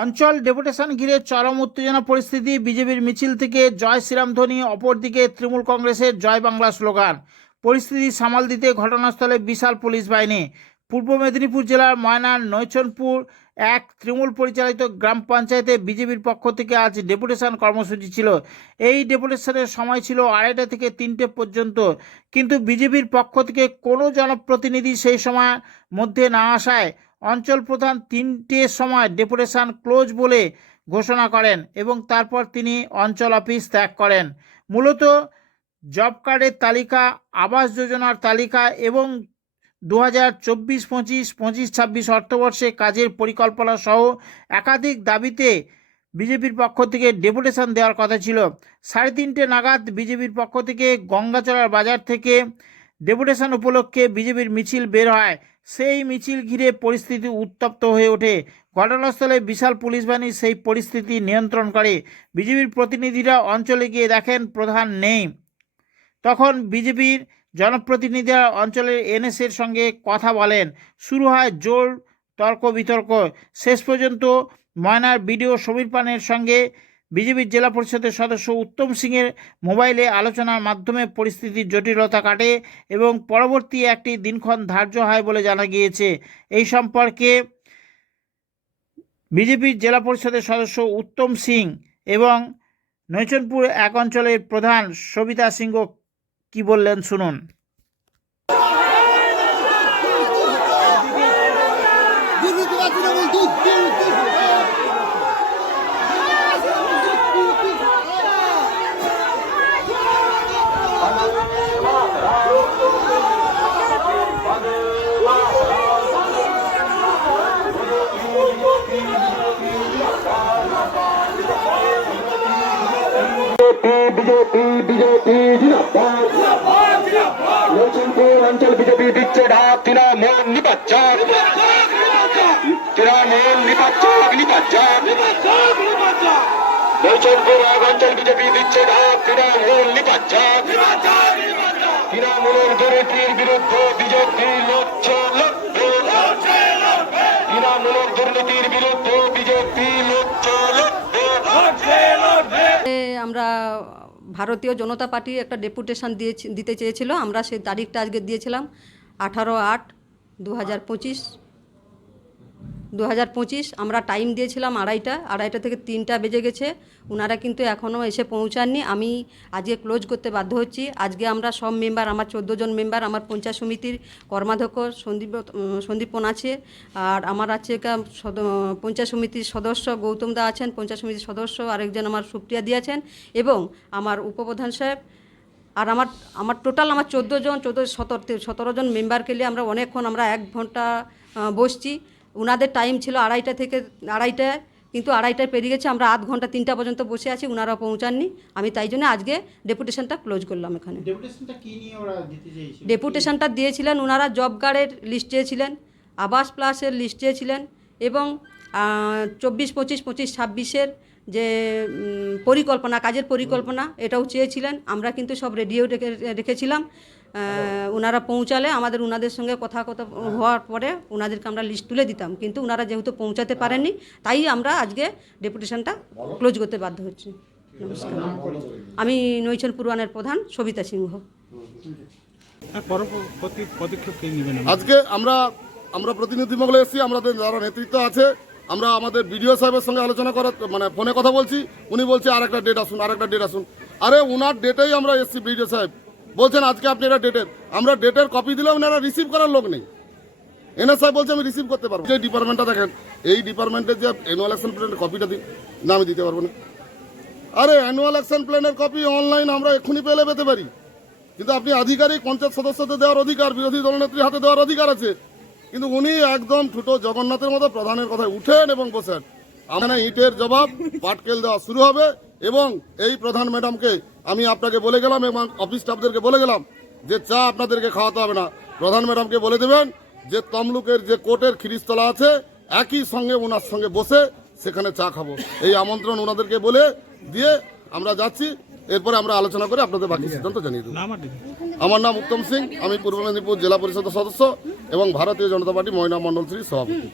অঞ্চল ডেপুটেশন ঘিরে চরম উত্তেজনা পরিস্থিতি। বিজেপির মিছিল থেকে জয় শ্রীরাম ধ্বনি, অপরদিকে তৃণমূল কংগ্রেসের জয় বাংলা স্লোগান। পরিস্থিতি সামাল দিতে ঘটনাস্থলে বিশাল পুলিশ বাহিনী। পূর্ব মেদিনীপুর জেলার ময়নার নৈচনপুর এক তৃণমূল পরিচালিত গ্রাম পঞ্চায়েতে বিজেপির পক্ষ থেকে আজ ডেপুটেশন কর্মসূচি ছিল। এই ডেপুটেশনের সময় ছিল 2:30 থেকে 3টে পর্যন্ত, কিন্তু বিজেপির পক্ষ থেকে কোনো জনপ্রতিনিধি সেই সময়ের মধ্যে না আসায় অঞ্চল প্রধান 3টের সময় ডেপুটেশন ক্লোজ বলে ঘোষণা করেন এবং তারপর তিনি অঞ্চল অফিস ত্যাগ করেন। মূলত জব কার্ডের তালিকা, আবাস যোজনার তালিকা এবং 2024-25, 25-26 অর্থবর্ষে কাজের পরিকল্পনা সহ একাধিক দাবিতে বিজেপির পক্ষ থেকে ডেপুটেশন দেওয়ার কথা ছিল। 3:30 নাগাদ বিজেপির পক্ষ থেকে গঙ্গাচড়ার বাজার থেকে ডেপুটেশন উপলক্ষে বিজেপির মিছিল বের হয়। সেই মিছিল ঘিরে পরিস্থিতি উত্তপ্ত হয়ে ওঠে। ঘটনাস্থলে বিশাল পুলিশ বাহিনী সেই পরিস্থিতি নিয়ন্ত্রণ করে। বিজেপির প্রতিনিধিরা অঞ্চলে গিয়ে দেখেন প্রধান নেই। তখন বিজেপির জনপ্রতিনিধিরা অঞ্চলের এনএসের সঙ্গে কথা বলেন। শুরু হয় জোর তর্ক বিতর্ক। শেষ পর্যন্ত ময়নার বিডিও সমীর পানের সঙ্গে বিজেপির জেলা পরিষদের সদস্য উত্তম সিংয়ের মোবাইলে আলোচনার মাধ্যমে পরিস্থিতির জটিলতা কাটে এবং পরবর্তী একটি দিনক্ষণ ধার্য হয় বলে জানা গিয়েছে। এই সম্পর্কে বিজেপির জেলা পরিষদের সদস্য উত্তম সিং এবং নৈচনপুর এক অঞ্চলের প্রধান সবিতা সিংহ কি বললেন শুনুন। বিজেপি জিন্দাবাদ। নৈচনপুর অঞ্চল বিজেপি দিচ্ছে ডাক, তৃণমূল নিপাচ্চাক, তৃণমূল নিপাচ্চাক, নিপাচ্চাক। নৈচনপুর এক অঞ্চল বিজেপি দিচ্ছে ডাক, তৃণমূল নিপাচ্চাক। তৃণমূলের দুর্নীতির বিরুদ্ধে বিজেপি লড়ছে, লড়বে। তৃণমূলের দুর্নীতির বিরুদ্ধে বিজেপি লড়ছে, লড়বে। আমরা ভারতীয় জনতা পার্টি একটা ডেপুটেশন দিতে চেয়েছিল। আমরা সেই তারিখটা আজকে দিয়েছিলাম 18/8/2025। আমরা টাইম দিয়েছিলাম 2:30 থেকে 3টা বেজে গেছে। ওনারা কিন্তু এখনও এসে পৌঁছাননি। আমি আজকে ক্লোজ করতে বাধ্য হচ্ছি। আজকে আমরা সব মেম্বার, আমার 14 জন মেম্বার, আমার পঞ্চায়েত সমিতির কর্মাধ্যক্ষ সন্দীপন আছে, আর আমার আছে পঞ্চায়েত সমিতির সদস্য গৌতম দা আছেন, পঞ্চায়েত সমিতির সদস্য আরেকজন আমার সুপ্রিয়া দি আছেন এবং আমার উপপ্রধান সাহেব। আর আমার টোটাল আমার 17 জন মেম্বারকে নিয়ে আমরা অনেকক্ষণ, আমরা 1 ঘন্টা বসছি। ওনাদের টাইম ছিল 2:30 থেকে 2:30, কিন্তু 2:30 পেরিয়ে গেছে। আমরা আধ ঘন্টা 3টা পর্যন্ত বসে আছি, ওনারা পৌঁছাননি। আমি তাই জন্য আজকে ডেপুটেশনটা ক্লোজ করলাম এখানে। ডেপুটেশনটা দিয়েছিলেন ওনারা জব কার্ডের লিস্ট চেয়েছিলেন, আবাস প্লাসের লিস্ট চেয়েছিলেন এবং 24-25, 25-26-এর যে পরিকল্পনা, কাজের পরিকল্পনা, এটাও চেয়েছিলেন। আমরা কিন্তু সব রেডিও রেখেছিলাম। ওনারা পৌঁছালে ওনাদের সঙ্গে কথা হওয়ার পরে ওনাদেরকে আমরা লিস্ট তুলে দিতাম, কিন্তু ওনারা যেহেতু পৌঁছাতে পারেননি তাই আমরা আজকে ডেপুটেশনটা ক্লোজ করতে বাধ্য হচ্ছি। নমস্কার, আমি নৈচনপুর ওয়ানের প্রধান সবিতা সিংহ। আজকে আমরা প্রতিনিধিমণ্ডলে এসেছি, আমাদের যারা নেতৃত্ব আছে, আমরা আমাদের বিডিও সাহেবের সঙ্গে আলোচনা করার ফোনে কথা বলছি। উনি বলছে আর একটা ডেট আসুন। আরে ওনার ডেটেই আমরা এসেছি। বিডিও সাহেব বলছেন আজকে আপনি এটা ডেটের, আমরা ডেটের কপি দিলে ওনারা রিসিভ করার লোক নেই। এনএস সাহেব বলছে আমি রিসিভ করতে পারবো। যে ডিপার্টমেন্টটা দেখেন, এই ডিপার্টমেন্টের যে অ্যানুয়াল অ্যাকশন প্ল্যানের কপিটা দিই না, আমি দিতে পারবো না। আরে অ্যানুয়াল অ্যাকশন প্ল্যানের কপি অনলাইন আমরা এক্ষুনি পেতে পারি, কিন্তু আপনি আধিকারিক পঞ্চায়েত সদস্যদের দেওয়ার অধিকার, বিরোধী দলনেত্রীর হাতে দেওয়ার অধিকার আছে, কিন্তু উনি একদম ঠুটো জগন্নাথের মতো প্রধানের কথায় উঠেন এবং বসেন। আমরা ইটের জবাব পাটকেল দেওয়া শুরু হবে এবং এই প্রধান ম্যাডামকে আমি আপনাকে বলে গেলাম এবং অফিস স্টাফদেরকে বলে গেলাম যে চা আপনাদেরকে খাওয়াতে হবে না। প্রধান ম্যাডামকে বলে দেবেন যে তমলুকের যে কোর্টের খিরিস্তলা আছে একই সঙ্গে ওনার সঙ্গে বসে সেখানে চা খাবো। এই আমন্ত্রণ ওনাদেরকে বলে দিয়ে আমরা যাচ্ছি। এরপরে আমরা আলোচনা করে আপনাদের বাকি সিদ্ধান্ত জানিয়ে দেব। আমার নাম উত্তম সিং, আমি পূর্ব মেদিনীপুর জেলা পরিষদের সদস্য এবং ভারতীয় জনতা পার্টি ময়না মণ্ডল শ্রী সভাপতি।